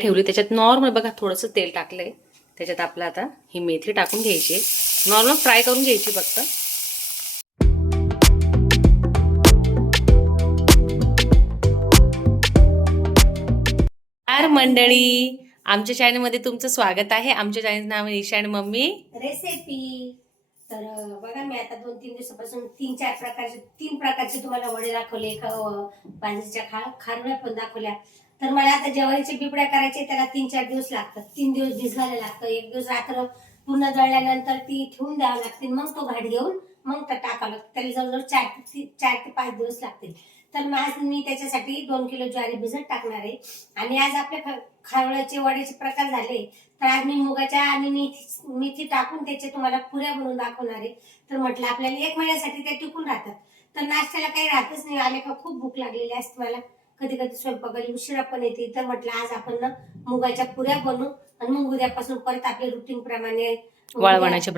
ठेवली त्याच्यात नॉर्मल बघा थोडंसं तेल टाकलंय. त्याच्यात आपलं आता ही मेथी टाकून घ्यायची, नॉर्मल फ्राय करून घ्यायची फक्त. मंडळी, आमच्या चॅनलमध्ये तुमचं स्वागत आहे. आमच्या चॅनलचं नाव आहे ईशान मम्मी रेसिपी. तर बघा, मी आता 2-3 दिवसापासून 3 प्रकारचे तुम्हाला वडे दाखवले, भाजीच्या खारवड्या पण दाखवल्या. तर मला आता ज्वारीचे बिबड्या करायचे, त्याला 3-4 दिवस लागतात. 3 दिवस भिजवायला लागतं, 1 दिवस रात्र पूर्ण दळल्यानंतर ती ठेवून द्यावं लागते. मग तो घाट घेऊन मग तर टाकावं लागतं. त्याला जवळजवळ 4 ते 5 दिवस लागतील. तर आज मी त्याच्यासाठी 2 किलो ज्वारी भिजत टाकणार आहे. आणि आज आपल्या खारवड्याचे वड्याचे प्रकार झाले, तर आज मी मुगाच्या आणि मेथी टाकून त्याचे तुम्हाला पुऱ्या बनवून दाखवणार आहे. तर म्हटलं आपल्याला 1 महिन्यासाठी ते टिकून राहतात. तर नाश्त्याला काही राहतच नाही, आले का खूप भूक लागलेली असते मला, कधी कधी स्वयंपाकाला उशिरा पण येते. तर म्हटलं आज आपण ना मुगाच्या पुऱ्या बनवू आणि मग उद्यापासून परत आपले रुटीन प्रमाणे वाळवण्याचे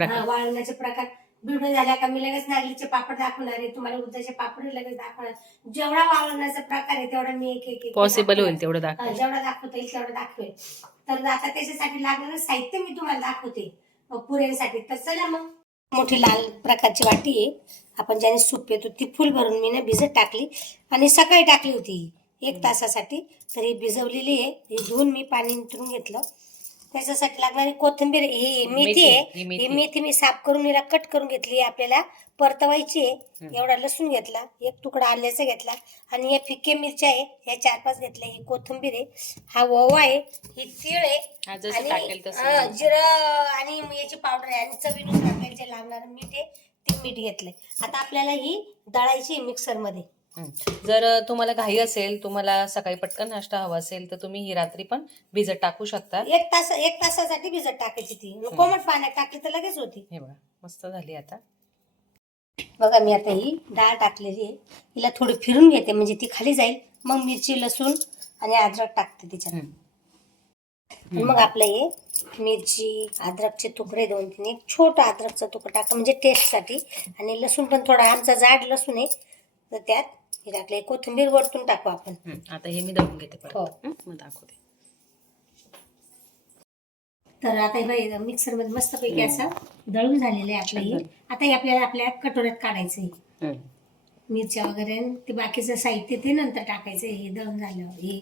प्रकार. व्हिडिओ झाल्या का मी लगेच नागलीचे पापड दाखवणार आहे तुम्हाला, उद्याचे पापड लगेच दाखवणार. जेवढा वाळवण्याचा प्रकार आहे तेवढा मी एक पॉसिबल होईल तेवढं दाखव, जेवढा दाखवता येईल तेवढं दाखवेल. तर आता त्याच्यासाठी लागणारं साहित्य मी तुम्हाला दाखवते पुऱ्यांसाठी. तर चला मग. मोठी लाल प्रकारची वाटी आहे, आपण ज्याने सूप येतो ती फुल भरून मी ना भिजत टाकली आणि सकाळी टाकली होती 1 तासासाठी. तर ही भिजवलेली आहे, ही धुवून मी पाणी नितरून घेतलं. त्याच्यासाठी लागणारी कोथिंबीर, ही मेथी आहे. ही मेथी मी साफ करून हिला कट करून घेतली. आपल्याला परतवायची आहे. एवढा लसूण घेतला, 1 तुकडा आल्याचा घेतला आणि या फिके मिरच्या आहे, या 4-5 घेतल्या. ही कोथिंबीर आहे, हा ओवा आहे, ही तीळ आहे आणि जिरं आणि याची पावडर आहे आणि चवीनुसार आपल्याला जे लागणार मीठ आहे ते मीठ घेतलंय. आता आपल्याला ही दळायची मिक्सर मध्ये. जर तुम्हाला घाई असेल, तुम्हाला सकाळी पटकन नाश्ता हवा असेल, तर तुम्ही ही रात्री पण भिजत टाकू शकता. 1 तासासाठी भिजत टाकायची. ती कोमट पाण्यात टाकली तर लगेच होती. हे बघा मस्त झाली. आता बघा, मी आता ही डाळ टाकलेली आहे, हिला थोडी फिरून घेते म्हणजे ती खाली जाईल. मग मिरची, लसूण आणि अद्रक टाकते तिच्यात. मग आपलं हे मिरची, अद्रकचे तुकडे 2-3, एक छोटा अद्रकचा तुकडा टाका म्हणजे टेस्ट साठी. आणि लसूण पण थोडा, आमचा जाड लसूण आहे, तर त्यात हे टाकले. कोथिंबीर वरतून टाकू आपण. आता हे मी दळून घेते परत, मग दाखवते. तर आता हे मिक्सर मध्ये मस्तपैकी असं दळून झालेलं आहे आपलं हे. आता हे आपल्याला आपल्या कटोऱ्यात काढायचंय. मिरच्या वगैरे ते बाकीचं साहित्य ते नंतर टाकायचं. हे दळून झाल्यावर हे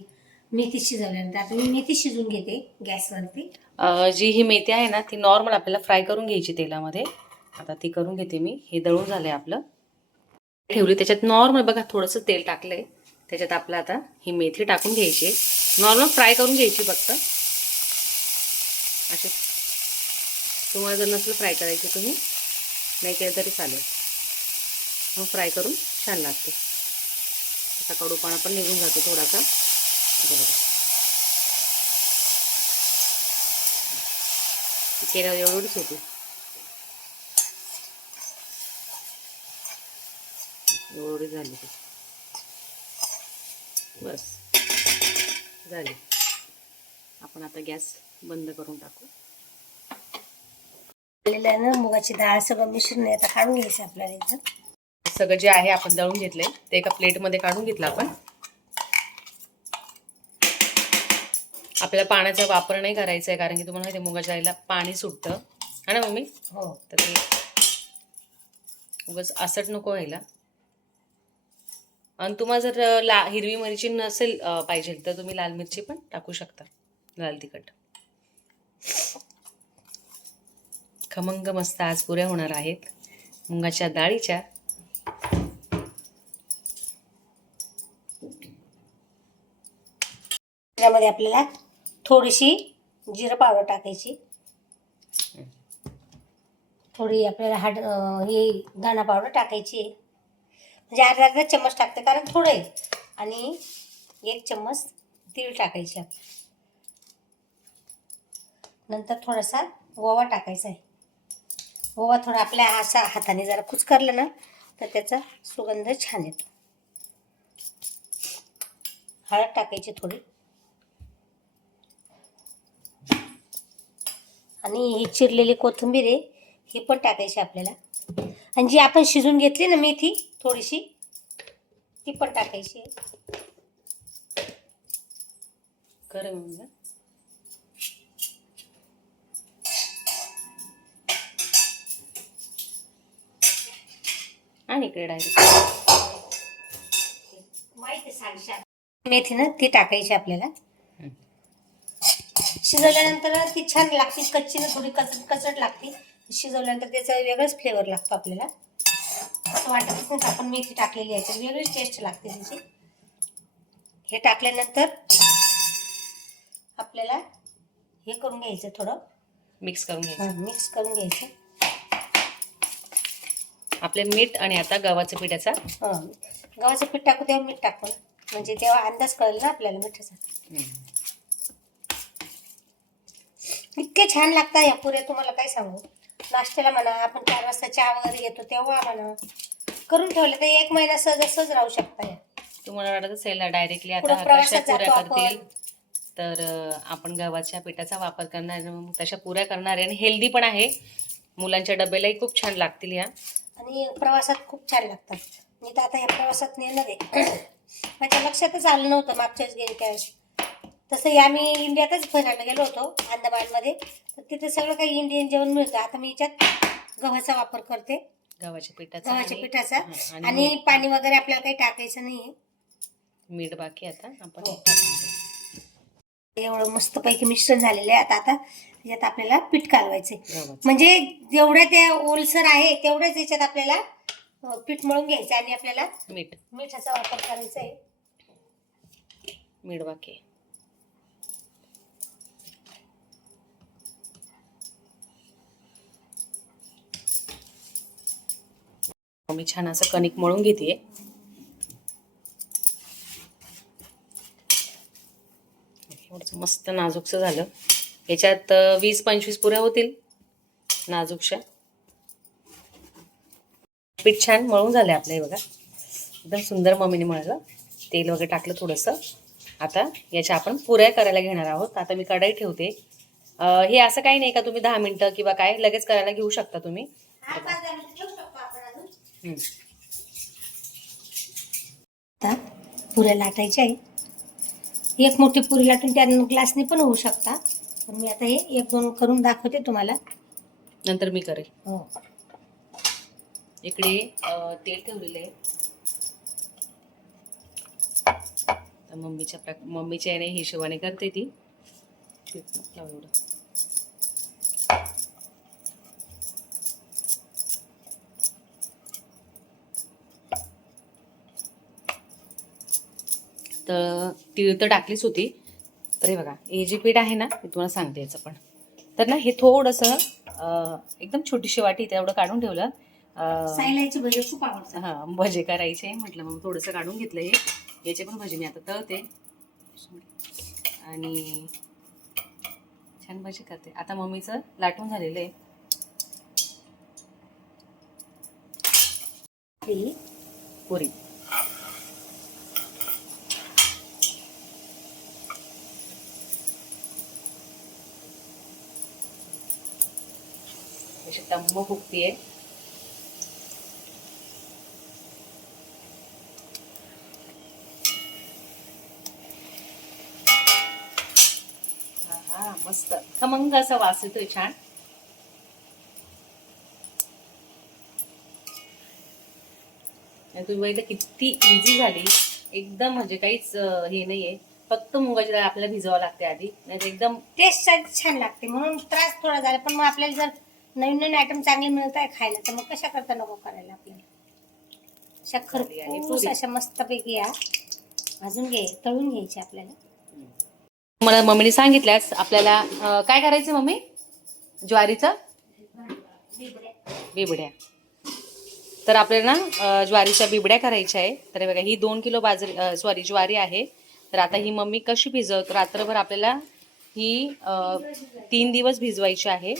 मेथी शिजवल्यानंतर आता मी मेथी शिजून घेते गॅसवरती. जी ही मेथी आहे ना, ती नॉर्मल आपल्याला फ्राय करून घ्यायची तेलामध्ये. आता ती करून घेते मी. हे दळून झालंय आपलं, ठेवली. त्याच्यात नॉर्मल बघा थोडंसं तेल टाकलंय. त्याच्यात आपलं आता ही मेथी टाकून घ्यायची, नॉर्मल फ्राय करून घ्यायची फक्त असे. तुम्हाला जर नसेल फ्राय करायची तुम्ही नाही केलं तरी चालेल, मग फ्राय करून छान लागते. त्याचा कडूपणा पण निघून जातो थोडासा. केल्यावर एवढीच होती, एवढी झाली ती, बस झाली. आपण आता गॅस बंद करून टाकू. मुगाची डाळ सगळं मिश्रण आता काढून घ्यायचं आपल्याला. इथं सगळं जे आहे आपण दळून घेतलंय ते एका प्लेटमध्ये काढून घेतलं आपण. आपल्याला पाण्याचा वापर नाही करायचा आहे, कारण की तुम्हाला माहिती आहे मुगाच्या डाळीला पाणी सुटतं, है ना मम्मी? हो. तर ते उगाच असट नको व्हायला. आणि तुम्हाला जर हिरवी मिरची नसेल पाहिजे तर तुम्ही लाल मिरची पण टाकू शकता, लाल तिखट. खमंग मस्त आज पुऱ्या होणार आहेत मुगाच्या डाळीच्या. त्यामध्ये आपल्याला थोडीशी जिरं पावडर टाकायची, थोडी आपल्याला हे धना पावडर टाकायची, म्हणजे अर्धा चम्मच टाकते कारण थोडं आहे. आणि 1 चम्मच तीळ टाकायचे. नंतर थोडासा ओवा टाकायचा आहे. ओवा थोडा आपल्या असा हाताने जरा कुचकरलं ना तर त्याचा सुगंध छान येतो. हळद टाकायची थोडी, आणि ही चिरलेली कोथिंबीर आहे ही पण टाकायची आपल्याला. आणि जी आपण शिजून घेतली ना मेथी थोडीशी, ती पण टाकायची. खरं म्हणजे इकडे डायरेक्ट माहिती साडेसात मेथी ना ती टाकायची आपल्याला. शिजवल्यानंतर ती छान लागते, कच्ची ना थोडी कचट कचट लागते. शिजवल्यानंतर त्याचा वेगळाच फ्लेवर लागतो आपल्याला. असं वाटतच नाही आपण मेथी टाकलेली आहे, तर वेगळीच टेस्ट लागते त्याची. हे टाकल्यानंतर आपल्याला हे करून घ्यायचं, थोडं मिक्स करून घ्यायचं. मिक्स करून घ्यायचं. आपले मीठ आणि आता गव्हाच्या पिठाचा गव्हाचं पीठ टाकू तेव्हा मीठ टाकू ना, म्हणजे तेव्हा अंदाज कळेल ना आपल्याला मिठाचा. इतके छान लागतात या पुऱ्या, तुम्हाला काय सांगू. नाश्त्याला म्हणा, आपण 4 वाजता चहा वगैरे घेतो तेव्हा म्हणा, करून ठेवलं तर 1 महिना सहज सहज राहू शकता. या तुम्हाला वाटत असेल डायरेक्टली आता पुढं कशा प्रवासात पुऱ्या जातो करतील, आपण. तर आपण गव्हाच्या पिठाचा वापर करणार, मग तशा पुऱ्या करणार आहे आणि हेल्दी पण आहे. मुलांच्या डब्यालाही खूप छान लागतील या, आणि प्रवासात खूप छान लागतात. मी तर आता ह्या प्रवासात नेणार आहे. माझ्या लक्षातच आलं नव्हतं मागच्या वेळेस गेले त्यावेळेस. तसं आम्ही इंडियातच फिरायला गेलो होतो, अंदमानमध्ये. तर तिथे सगळं काही इंडियन जेवण मिळतं. आता मी याच्यात गव्हाचा वापर करते, गव्हाच्या पिठाचा. गव्हाच्या पिठाचा. आणि पाणी वगैरे आपल्याला काही टाकायचं नाहीये. मीठ बाकी आता आपण एवढं मस्तपैकी मिश्रण झालेलं आहे. आता याच्यात आपल्याला पीठ कालवायचे, गव्हाचं. म्हणजे जेवढ्या ते ओलसर आहे तेवढ्याच याच्यात आपल्याला पीठ मळून घ्यायचं. आणि आपल्याला मिठाचा वापर करायचा आहे. मीठ बाकी. मी छान असं कणिक मळून घेते. मस्त नाजूकसं झालं. याच्यात 20-25 पुऱ्या होतील नाजूकशा. पीठ छान मळून झालंय आपलं. हे बघा, एकदम सुंदर मम्मीने मळलं. तेल वगैरे टाकलं थोडंसं. आता याच्या आपण पुऱ्या करायला घेणार आहोत. आता मी कढई ठेवते. हे असं काही नाही का तुम्ही 10 मिनिटं किंवा काय लगेच करायला घेऊ शकता तुम्ही. आता पुऱ्या लाटायच्या आहे. एक मोठी पुरी लाटून त्या ग्लासने पण होऊ शकता, पण मी आता हे 1-2 करून दाखवते तुम्हाला. नंतर मी करेल. हो. इकडे तेल ठेवलेलं आहे. मम्मीच्या याने हिशोबाने करते ती. एवढं तर तीळ तर टाकलीच होती. तर हे बघा, हे जे पीठ आहे ना, मी तुम्हाला सांगते याचं पण. तर ना हे थोडंसं एकदम छोटीशी वाटी तेवढं काढून ठेवलं. सायलाची भजी खूप आवडतात. हां, भजे करायचे म्हटलं, मग थोडंसं काढून घेतलं. याचे पण भजी मी आता तळते आणि छान भजी करते. आता मम्मीचं लाटून झालेलं आहे. पुरी अशी तम्म फुगतीये. हा मस्त खमंग असा वास येतोय छान. तुम्ही बघितलं किती इझी झाली एकदम, म्हणजे काहीच हे नाहीये. फक्त मुगाची डाळ आपल्याला भिजवावं लागते आधी, नाही एकदम टेस्ट छान लागते. म्हणून त्रास थोडा झाला, पण मग आपल्याला जर नवीन नवीन आयटम चांगले मिळत आहे खायला, तर मग कशा करता नको करायला आपल्याला. शक्कर अशा मस्तपैकी या भाजून तळून घ्यायची आपल्याला. मला मम्मीने सांगितल्यास आपल्याला काय करायचं मम्मी? ज्वारीचं बिबड्या. तर आपल्याला ना ज्वारीच्या बिबड्या करायच्या आहे. तर बघा, ही 2 किलो ज्वारी आहे. तर आता ही मम्मी कशी भिजवत, रात्रभर आपल्याला ही 3 दिवस भिजवायची आहे.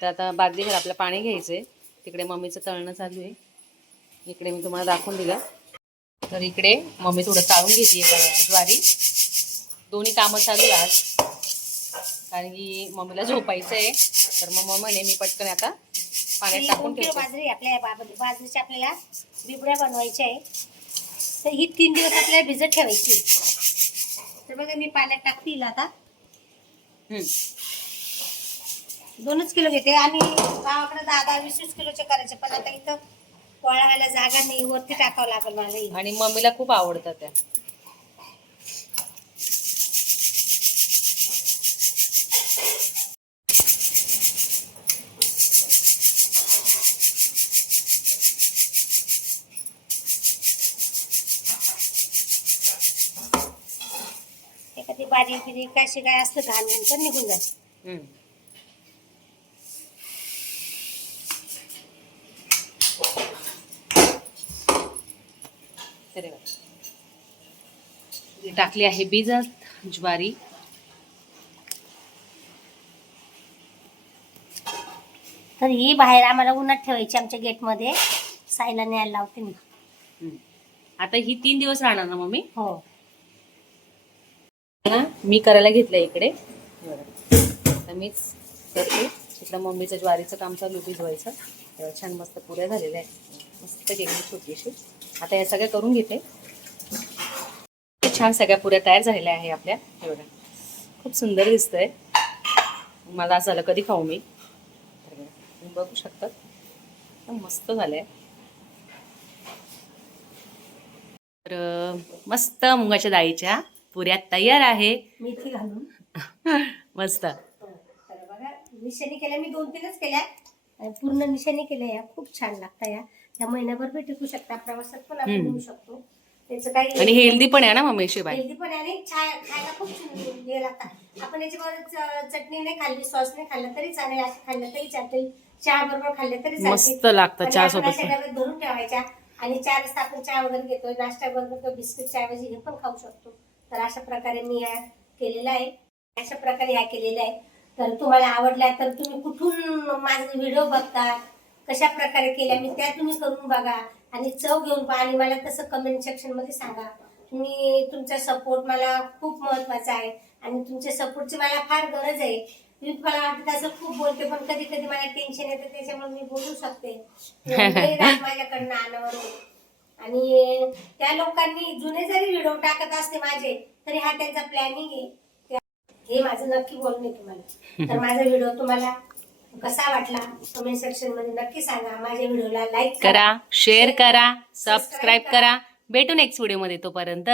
तर आता बादलीभर आपलं पाणी घ्यायचंय. तिकडे मम्मीचं तळणं चालू आहे. इकडे मी तुम्हाला दाखवून दिलं. तर इकडे मम्मी थोडं चाळून घेते ज्वारी. दोन्ही कामं चालू आहे आज, कारण की मम्मीला झोपायचं आहे. तर मग मम्मी म्हणे मी पटकन आता पाण्यात टाकून ठेवते. बाजरी आपल्या बाजरीच्या आपल्याला बिबड्या बनवायच्या आहे. तर ही 3 दिवस आपल्याला भिजत ठेवायची. तर बघा, मी पाण्यात टाकतील आता. 2च किलो घेते. आणि गावाकडे 10-20 किलोचे करायचे, पण आता इथं वाळायला जागा नाही, वरती टाकावं लागेल मला हे. आणि मम्मीला खूप आवडतात त्या. एखादी भाजी बिजी कशी काय असलं घाण घाण तर निघून जाते. हम्म. अरे वा. टाकली आहे भिजत ज्वारी. तर ही बाहेर आम्हाला उन्हात ठेवायची आमच्या गेटमध्ये, साईला न्यायला लावते मी. हम्म. आता ही 3 दिवस राहणार ना मम्मी? हो. मी करायला घेतलं इकडे. आता मीच करते. इथलं मम्मीचं ज्वारीचं काम चालू भिजवायचं. तेव्हा छान मस्त पुऱ्या झालेल्या आहेत, मस्त केली छोटीशी. आता या सगळ्या करून घेते. छान सगळ्या पुऱ्या तयार झालेल्या आहे आपल्या. हे बघा, खूप सुंदर दिसतंय. मला असं झालं कधी खाऊ मी. तुम्ही बघू शकता, मस्त झालंय. तर मस्त मुगाच्या डाळीच्या पुऱ्या तयार आहे. मेथी घालून मस्त. तर बघा, निशाणी केल्या मी 2-3च केल्या, पूर्ण निशाणी केल्या. या खूप छान लागतात. या महिन्याभर बी टिकू शकता, प्रवासात पण आपण देऊ शकतो. त्याचं काही आणि हेल्दी पण आहे ना मम्मी शिवाय. हेल्दी पण आहे आणि खायला खूप हे लागतात. आपण याच्याबरोबर चटणी नाही खाल्ली, सॉस नाही खाल्लं तरी चालेल, असं खाल्लं तरी चालते, चहा बरोबर खाल्लं तरी चालते. मस्त लागतं चहा सोबत. डब्यात भरून ठेवायच्या आणि 4 वाजता आपण चहा वगैरे घेतोय, नाश्ता बरोबर बिस्किटच्या ऐवजी हे पण खाऊ शकतो. तर अशा प्रकारे मी ह्या केलेला आहे. अशा प्रकारे ह्या केलेल्या आहे. तर तुम्हाला आवडल्या तर तुम्ही कुठून माझे व्हिडिओ बघता, कशा प्रकारे केल्या मी त्या तुम्ही करून बघा आणि चव घेऊन पहा आणि मला तसं कमेंट सेक्शन मध्ये सांगा. तुमचा सपोर्ट मला खूप महत्वाचा आहे आणि तुमच्या सपोर्टची मला फार गरज आहे. मी मला वाटत असं खूप बोलते, पण कधी कधी मला टेन्शन येतं, त्याच्यामुळे मी बोलू शकते माझ्याकडनं आल्यावर. आणि त्या लोकांनी जुने जरी व्हिडिओ टाकत असते माझे, तरी हा त्यांचा प्लॅनिंग आहे. हे माझं नक्की बोलणे तुम्हाला. तर माझा व्हिडिओ तुम्हाला कसा वाटला कमेंट सेक्शन मध्ये नक्की सांगा. माझ्या व्हिडिओला लाईक करा, शेअर करा, सबस्क्राईब करा. भेटू नेक्स्ट व्हिडिओ मध्ये. तोपर्यंत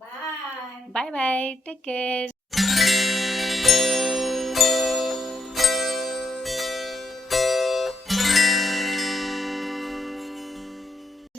bye bye bye, take care.